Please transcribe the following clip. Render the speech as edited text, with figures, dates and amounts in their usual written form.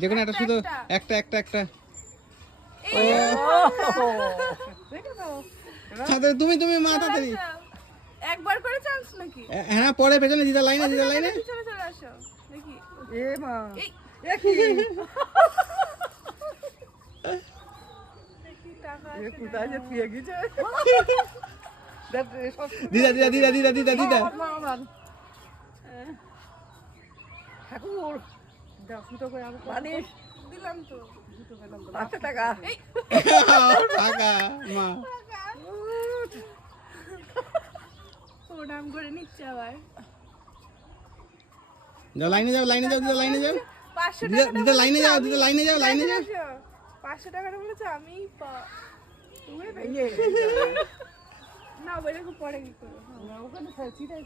যেখানে একটা শুধু একটা তুমি মা তাড়াতাড়ি একবার করে চান্স নাকি? হ্যাঁ পরে পেছনে দিদা লাইনে চলে আসো দেখি। এ মা এই দেখি দেখি টাকা এ কোথায় যে পেয়ে গেছে দেখ সব দিদা ঠাকুর দাও ফুটো করে আমি পানি দিলাম তো। দুটো পেলাম 500 টাকা এই টাকা মা প্রণাম করে নিচ্ছে আবার। যাও লাইনে যাও দিদা লাইনে যাও 500 দিদা টাকা দিদা লাইনে যাও 500 টাকাটা বলেছে আমি তুমি ভেঙে না বলে পরে কি করবো? ওখানে ছিটাই